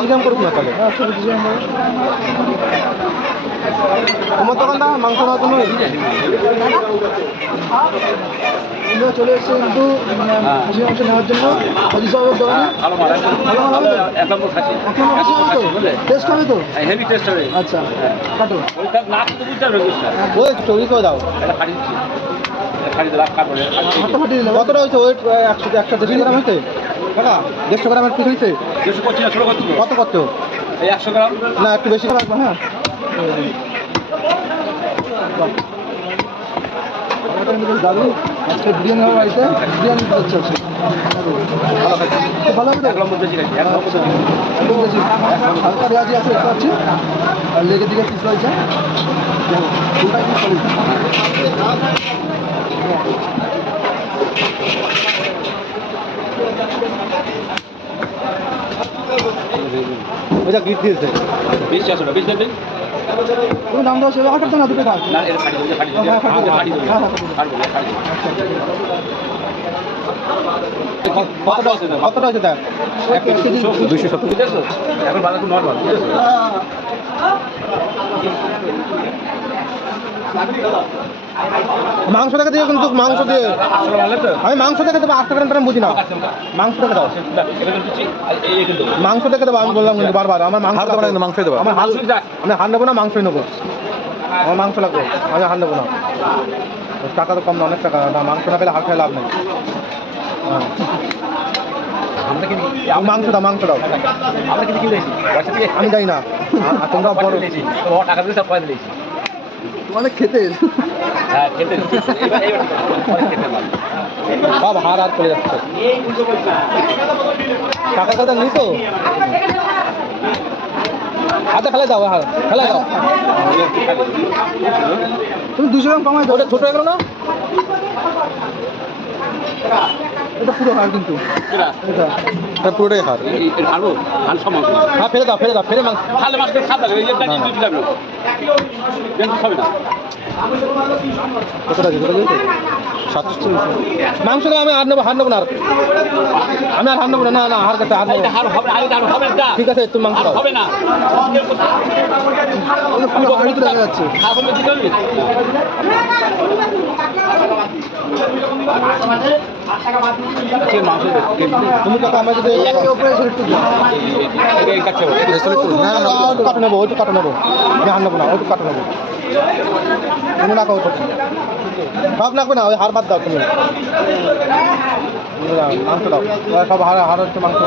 কিরকম করুক না তাহলে তোমার দোকান না মাংস নেওয়ার জন্য চলে এসছে কিন্তু খাসি মাংস নেওয়ার জন্য খাসি সাহেবের দোকানে ভালো মাল হবে তো টেস্ট হবে তো হেভি টেস্ট হবে। আচ্ছা কাটো ওইটা না তো বুঝতে পারবে ওই চৌরি করে দাও হাতটা ফাটিয়ে দিলে কতটা হয়েছে ওয়েট 100 গ্রাম হয়েছে কাকা 150 গ্রামের পিস হয়েছে কত কত এই 100 গ্রাম না একটু বেশি রাখবো হ্যাঁ দাদু আজকে বিরিয়ানি হবে বাড়িতে বিরিয়ানি চলছে ভালো হবে হালকা রেয়াজি আছে দেখতে পাচ্ছি আর লেগের দিকে পিস রয়েছে ওইটা গিট দিয়েছে তুমি দাম দাও সেবা করতে না দুটো থাক কতটা আছে দেখ 270 এখন বাজার খুব নর্মাল মাংস টাকা দিয়ে কিন্তু মাংস দিয়ে আমি মাংস টাকা দেবো 8 গ্রাম বুঝি না মাংস টাকা দাও মাংস টাকা দেবো আমি বললাম কিন্তু বারবার আমার মাংস মাংস দেবো আমার আমি হার নেবো না মাংসই নেবো আমার মাংস লাগবে আমি হার নেবো না টাকা তো কম না অনেক টাকা না মাংস না পেলে হার খাই লাভ নেই মাংস দাও মাংস দাও আমরা কিছু কিনে আমি যাই না তোমরা বড় টাকা দিয়ে সব পয়সা দিয়েছি তোমাদের খেতে হ্যাঁ খেতে সব হার আর চলে যাচ্ছে টাকা কথা নিই তো হাতে ফেলে দাও ফেলে দাও তুমি 200 গ্রাম কমাই দাও ওটা ছোট হয়ে গেল না এটা পুরো হার কিন্তু এটা পুরোটাই হার হ্যাঁ ফেলে দাও ফেলে মাংস কতটা আছে মাংস আমি হার নেবো না আমি আর হার নেবো না হার কাছে ঠিক আছে তুমি মাংস হবে না দেখা যাচ্ছে তুমি টাকা আমার যদি কাটা নেবো ওইটু কাটা নেবো আমি হার নেবো না ওইটু কাটা নেবো তুমি না কাউ সব লাগবে না ওই হার বাদ দাও তুমি মাংস দাও সব হার হচ্ছে মাংস